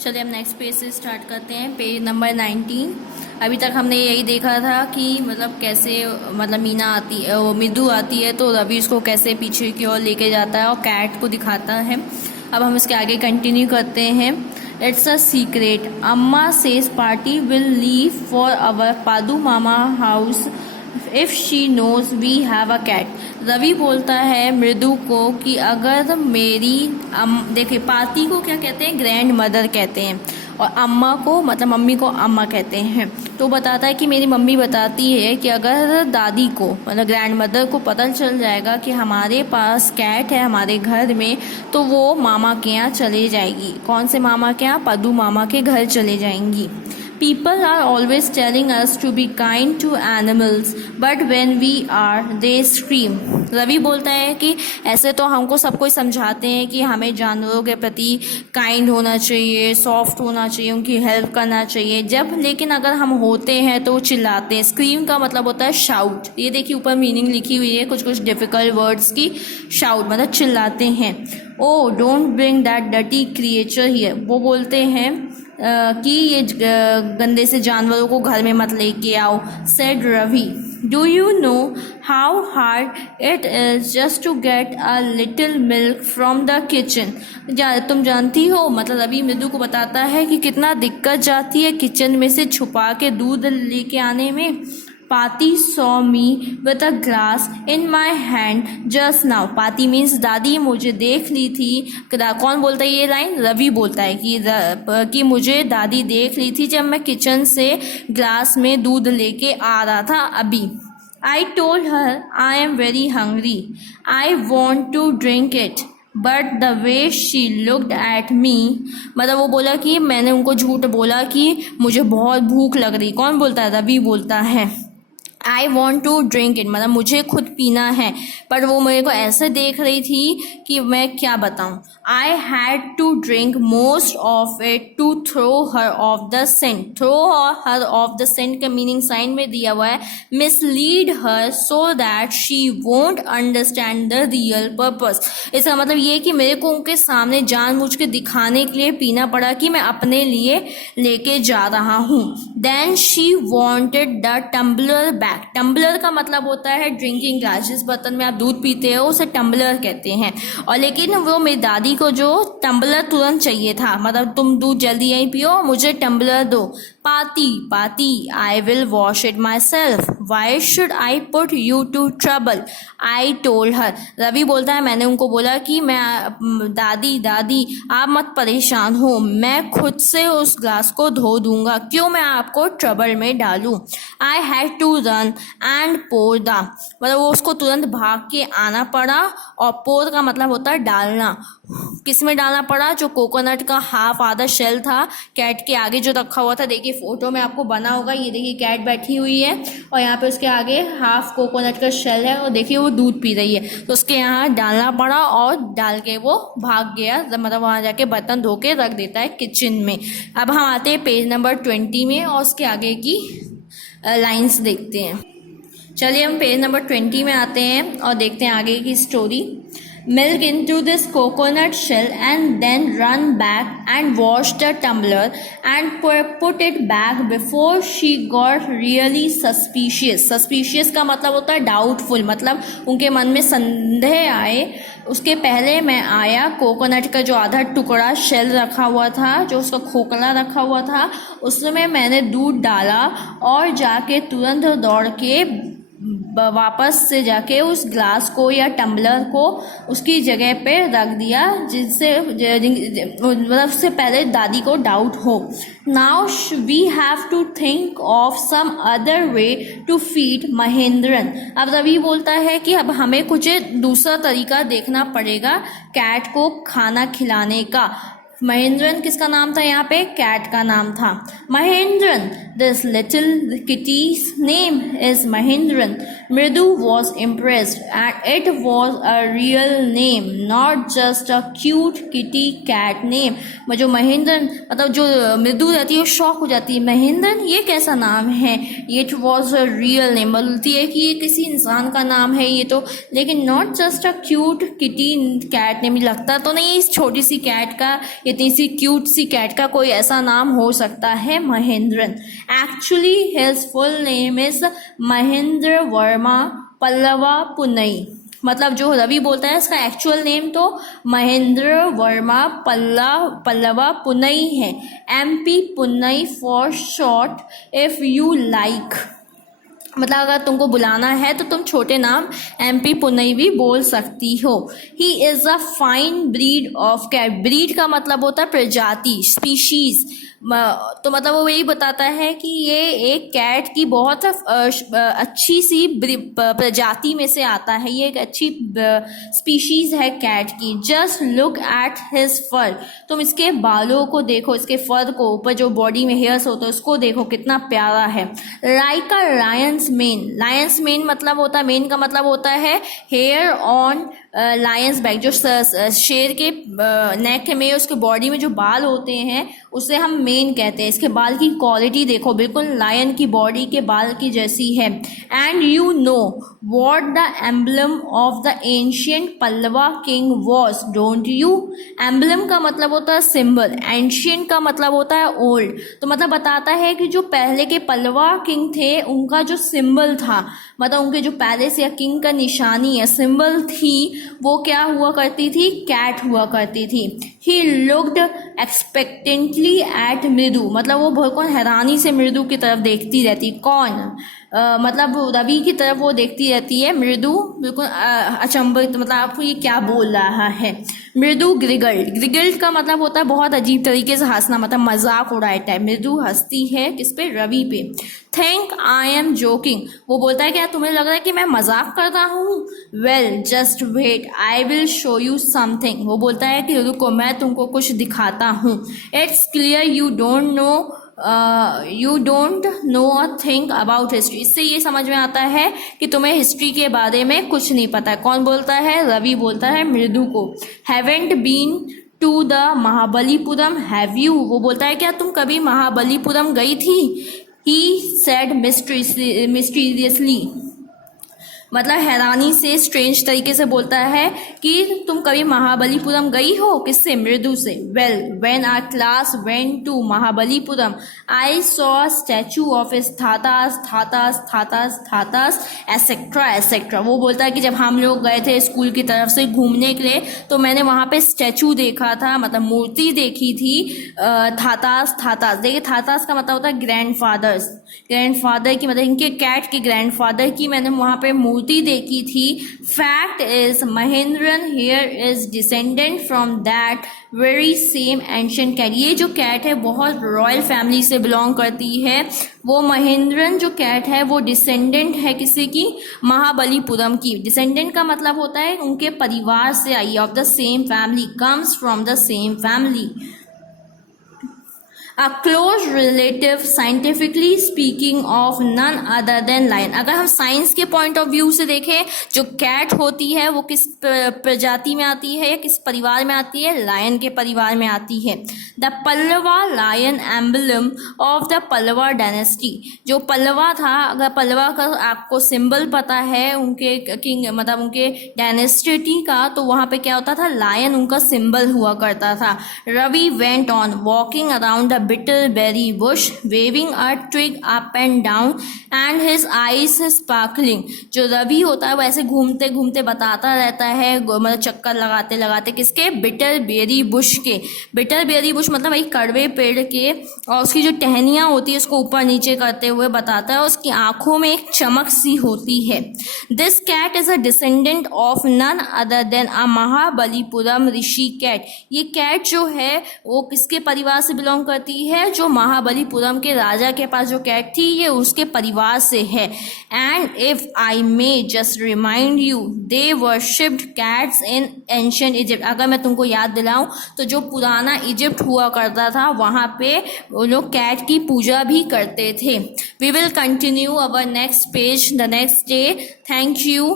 चलिए हम next page से स्टार्ट करते हैं। Page number 19। अभी तक हमने यही देखा था कि मतलब कैसे मतलब मीना आती है, वो मृदु आती है तो रवि उसको कैसे पीछे की ओर लेके जाता है और कैट को दिखाता है। अब हम इसके आगे कंटिन्यू करते हैं। इट्स अ सीक्रेट, अम्मा says party will leave for our पादू मामा house if she knows we have a cat. Ravi बोलता है मृदु को कि अगर मेरी देखिए पाती को क्या कहते हैं, ग्रैंड मदर कहते हैं, और अम्मा को मतलब मम्मी को अम्मा कहते हैं। तो बताता है कि मेरी मम्मी बताती है कि अगर दादी को मतलब ग्रैंड मदर को पता चल जाएगा कि हमारे पास कैट है हमारे घर में, तो वो मामा के यहाँ चले जाएगी। कौन से मामा के यहाँ? पद्दू मामा के घर चले जाएंगी। People are always telling us to be kind to animals, but when we are, they scream. Ravi बोलता है कि ऐसे तो हमको सब कोई समझाते हैं कि हमें जानवरों के प्रति काइंड होना चाहिए, सॉफ्ट होना चाहिए, उनकी हेल्प करना चाहिए, लेकिन अगर हम होते हैं तो चिल्लाते हैं। स्क्रीम का मतलब होता है शाउट। ये देखिए ऊपर मीनिंग लिखी हुई है कुछ डिफिकल्ट वर्ड्स की। शाउट मतलब चिल्लाते हैं। Oh don't bring that dirty creature here, वो बोलते हैं कि ये गंदे से जानवरों को घर में मत लेके आओ। Said Ravi, do you know how hard it is just to get a little milk from the kitchen. तुम जानती हो, मतलब रवि मृदु को बताता है कि कितना दिक्कत जाती है किचन में से छुपा के दूध लेके आने में। पाती saw me with a glass in my hand just now. पाती मीन्स दादी मुझे देख ली थी। कौन बोलता है ये लाइन? रवि बोलता है कि मुझे दादी देख ली थी जब मैं किचन से ग्लास में दूध लेके आ रहा था अभी। I told her I am very hungry. I want to drink it. But the way she looked at me, मतलब वो बोला कि मैंने उनको झूठ बोला कि मुझे बहुत भूख लग रही। कौन बोलता है? रवि बोलता है। I want to drink it, मतलब मुझे खुद पीना है, पर वो मेरे को ऐसे देख रही थी कि मैं क्या बताऊँ। I had to drink most of it to throw her off the scent. Throw her off the scent का मीनिंग साइन में दिया हुआ है, mislead her so that she won't understand the real purpose. इसका मतलब ये कि मेरे को उनके सामने जानबूझ के दिखाने के लिए पीना पड़ा कि मैं अपने लिए लेके जा रहा हूँ। Then she wanted the tumbler back. Tumbler का मतलब होता है ड्रिंकिंग ग्लास, जिस बर्तन में आप दूध पीते हो उसे टम्बलर कहते हैं। और लेकिन वो मेरी दादी को जो टम्बलर तुरंत चाहिए था, मतलब तुम दूध जल्दी यहीं पियो, मुझे टम्बलर दो। Paati, I will wash it myself, why should I put you to trouble, I told her. Ravi बोलता है मैंने उनको बोला कि मैं दादी आप मत परेशान हो, मैं खुद से उस ग्लास को धो दूंगा, क्यों मैं आपको ट्रबल में डालूं। I had to run and pour the, मतलब वो उसको तुरंत भाग के आना पड़ा। और पोर का मतलब होता है डालना। किस में डालना पड़ा? जो कोकोनट का हाफ आधा शेल था कैट के आगे जो रखा हुआ था। देखिए फोटो में आपको बना होगा, ये देखिए कैट बैठी हुई है और यहाँ पे उसके आगे हाफ कोकोनट का शेल है और देखिए वो दूध पी रही है, तो उसके यहाँ डालना पड़ा और डाल के वो भाग गया, मतलब वहाँ जाके बर्तन धो के रख देता है किचन में। अब हम आते हैं पेज नंबर 20 में और उसके आगे की लाइंस देखते हैं। चलिए हम पेज नंबर 20 में आते हैं और देखते हैं आगे की story. Milk into this coconut shell and then run back and wash the tumbler and put it back before she got really suspicious. Suspicious का मतलब होता है doubtful, मतलब उनके मन में संदेह आए उसके पहले मैं आया। कोकोनट का जो आधा टुकड़ा शेल रखा हुआ था, जो उसका खोखला रखा हुआ था, उसमें मैंने दूध डाला और जाके तुरंत दौड़ के वापस से जाके उस ग्लास को या टम्बलर को उसकी जगह पे रख दिया, जिससे मतलब उससे पहले दादी को डाउट हो। Now we have to think of some other way to feed Mahendran. अब रवि बोलता है कि अब हमें कुछ दूसरा तरीका देखना पड़ेगा कैट को खाना खिलाने का। महेंद्रन किसका नाम था? यहाँ पे कैट का नाम था। Mahendran, This little kitty's name is Mahindran. Mridu was impressed, and it was a real name, not just a cute kitty cat name. जो महेंद्रन मतलब जो मृदु रहती है शौक हो जाती है, महेंद्रन ये कैसा नाम है, it was a real name, बोलती है कि ये किसी इंसान का नाम है ये तो, लेकिन not just a cute kitty cat name, लगता तो नहीं इस छोटी सी कैट का, इतनी सी क्यूट सी कैट का कोई ऐसा नाम हो सकता है Mahendran. Actually his full name is Mahendra Verma Pallava Punai. मतलब जो रवि बोलता है इसका एक्चुअल नेम तो महेंद्र वर्मा पल्लवा पुनई है. MP Punai for short, if you like. मतलब अगर तुमको बुलाना है तो तुम छोटे नाम MP पुनई भी बोल सकती हो. He is a fine breed of cat. Breed का मतलब होता है प्रजाति, स्पीशीज. तो मतलब वो यही बताता है कि ये एक कैट की बहुत अच्छी सी प्रजाति में से आता है, ये एक अच्छी स्पीशीज है कैट की. जस्ट लुक एट हिज फर. तुम इसके बालों को देखो, इसके फर को, ऊपर जो बॉडी में हेयर्स होते हैं उसको देखो कितना प्यारा है. लाइक अ लायंस मेन. लायंस मेन मतलब होता है, मेन का मतलब होता है हेयर ऑन लायंस बैक. जो शेर के नेक में उसके बॉडी में जो बाल होते हैं उसे हम मेन कहते हैं. इसके बाल की क्वालिटी देखो, बिल्कुल लायन की बॉडी के बाल की जैसी है. And you know what the emblem of the ancient Pallava king was, don't you. Emblem का मतलब होता है सिंबल, एंशियंट का मतलब होता है ओल्ड. तो मतलब बताता है कि जो पहले के पल्लवा किंग थे उनका जो सिंबल था, मतलब उनके जो पैलेस या किंग का निशानी या सिंबल थी वो क्या हुआ करती थी, कैट हुआ करती थी. ही लुक्ड एक्सपेक्टेंटली एट मृदु. मतलब वो बिल्कुल हैरानी से मृदु की तरफ देखती रहती. कौन मतलब रवि की तरफ वो देखती रहती है. मृदु बिल्कुल अचंभित, मतलब आपको ये क्या बोल रहा है. मृदु ग्रिगल्ड. ग्रिगल्ड का मतलब होता है बहुत अजीब तरीके से हंसना, मतलब मजाक उड़ाता है. मृदु हंसती है किस पे, रवि पे. Think I am joking. वो बोलता है क्या तुम्हें लग रहा है कि मैं मजाक करता हूँ. Well just wait I will show you something. वो बोलता है कि रुको मैं तुमको कुछ दिखाता हूँ. It's clear you don't know a thing about history. इससे ये समझ में आता है कि तुम्हें हिस्ट्री के बारे में कुछ नहीं पता. कौन बोलता है, रवि बोलता है मृदु को. Haven't been to the Mahabalipuram have you. वो बोलता है क्या तुम कभी महाबलीपुरम गई थी. He said mysteriously. मतलब हैरानी से, स्ट्रेंज तरीके से बोलता है कि तुम कभी महाबलीपुरम गई हो. किससे, मृदु से. Well when our class went to Mahabalipuram I saw statue of थातास एसेट्रा एसेट्रा. वो बोलता है कि जब हम लोग गए थे स्कूल की तरफ से घूमने के लिए तो मैंने वहाँ पे स्टैचू देखा था, मतलब मूर्ति देखी थी. थातास. देखिए थातास का मतलब होता है ग्रैंडफादर की, मतलब इनके कैट के ग्रैंडफादर की मैंने वहाँ पे मूर्ति देखी थी. Fact is Mahendran here is descendant from that very same ancient cat. ये जो कैट है बहुत रॉयल फैमिली से बिलोंग करती है. वो महेंद्रन जो कैट है वो डिसेंडेंट है किसी की, महाबलीपुरम की. डिसेंडेंट का मतलब होता है उनके परिवार से आई, of the same family, comes from the same family. A close relative scientifically speaking of none other than lion. अगर हम साइंस के पॉइंट ऑफ व्यू से देखें, जो कैट होती है वो किस प्रजाति में आती है या किस परिवार में आती है, लायन के परिवार में आती है. The Pallava lion emblem of the Pallava dynasty. जो पल्लवा था, अगर पल्लवा का आपको सिंबल पता है उनके किंग मतलब उनके डायनेस्टी का, तो वहाँ पे क्या होता था, लायन उनका सिंबल हुआ करता था. Ravi went on walking around the bittleberry bush, waving a twig up and down and his eyes sparkling. जो रवि होता है वो ऐसे घूमते घूमते बताता रहता है, मतलब चक्कर लगाते लगाते किसके, बिटलबेरी बुश के. बिटलबेरी बुश मतलब वही कड़वे पेड़ के, और उसकी जो टहनियाँ होती है उसको ऊपर नीचे करते हुए बताता है. उसकी आंखों में एक चमक सी होती है. This cat is a descendant of none other than a Mahabalipuram rishi cat. ये कैट जो है वो किसके परिवार से बिलोंग करती करती है जो महाबलीपुरम के राजा के पास जो कैट थी ये उसके परिवार से है। And if I may just remind you they worshipped cats in ancient Egypt. अगर मैं तुमको याद दिलाऊं तो जो पुराना इजिप्ट हुआ करता था वहाँ पे वो लोग कैट की पूजा भी करते थे। We will continue our next page the next day. Thank you.